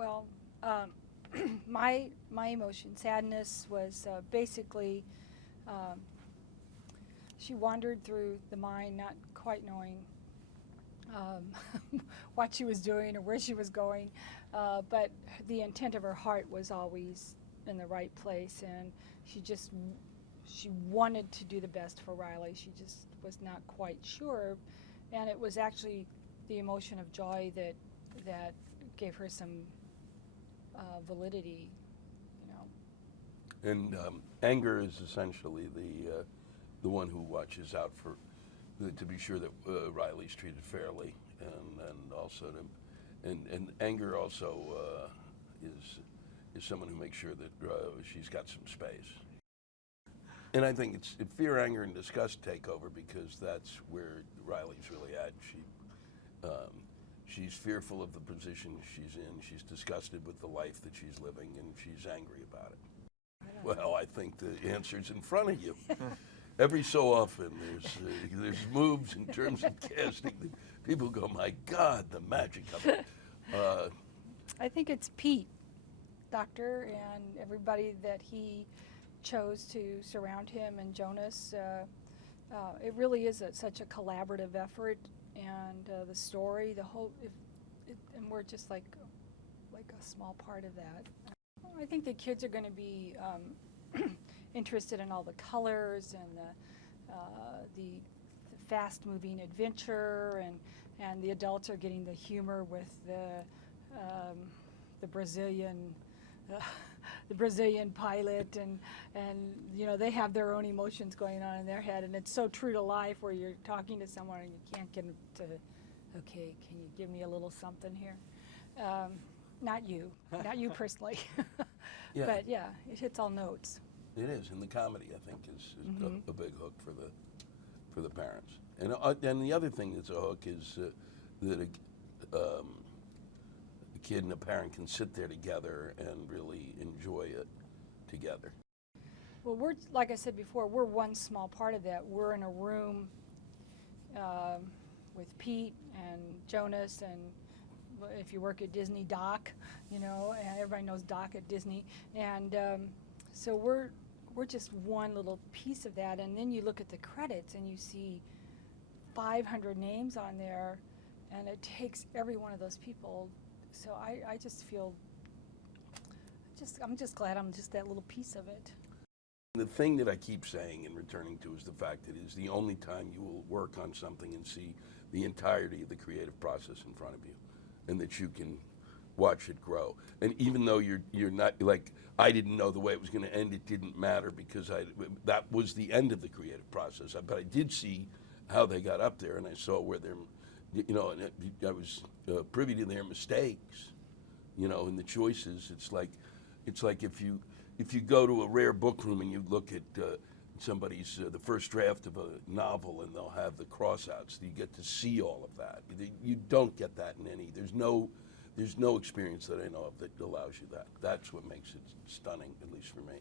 Well, my emotion, sadness, was basically she wandered through the mind, not quite knowing what she was doing or where she was going, but the intent of her heart was always in the right place, and she wanted to do the best for Riley. She just was not quite sure, and it was actually the emotion of joy that gave her some validity, you know. And anger is essentially the one who watches out for to be sure that Riley's treated fairly, and also and anger also is someone who makes sure that she's got some space. And I think it's fear, anger, and disgust take over because that's where Riley's really at. She's fearful of the position she's in. She's disgusted with the life that she's living, and she's angry about it. Well, I think the answer's in front of you. Every so often, there's moves in terms of casting that people go, my God, the magic of it. I think it's Pete, Doctor, and everybody that he chose to surround him, and Jonas. It really is such a collaborative effort, and the story, the whole, and we're just like a small part of that. I think the kids are going to be interested in all the colors and the fast-moving adventure, and the adults are getting the humor with the Brazilian. The Brazilian pilot, and you know, they have their own emotions going on in their head, and it's so true to life where you're talking to someone and you can't get them to, okay, can you give me a little something here? Not you personally, Yeah. but yeah, it hits all notes. It is, and the comedy, I think, is a big hook for the parents. And the other thing that's a hook is that a kid and a parent can sit there together and really enjoy it together. Well, we're, like I said before, we're one small part of that. We're in a room with Pete and Jonas, and if you work at Disney, Doc, you know, and everybody knows Doc at Disney, and so we're just one little piece of that. And then you look at the credits and you see 500 names on there, and it takes every one of those people. So I just feel, I'm just glad I'm just that little piece of it. The thing that I keep saying and returning to is the fact that it is the only time you will work on something and see the entirety of the creative process in front of you, and that you can watch it grow. And even though you're not, like, I didn't know the way it was going to end, it didn't matter because that was the end of the creative process. But I did see how they got up there, and I saw where they're, you know, and I was privy to their mistakes, you know, and the choices. It's like if you go to a rare book room and you look at somebody's the first draft of a novel, and they'll have the crossouts. You get to see all of that. You don't get that in any. There's no experience that I know of that allows you that. That's what makes it stunning, at least for me.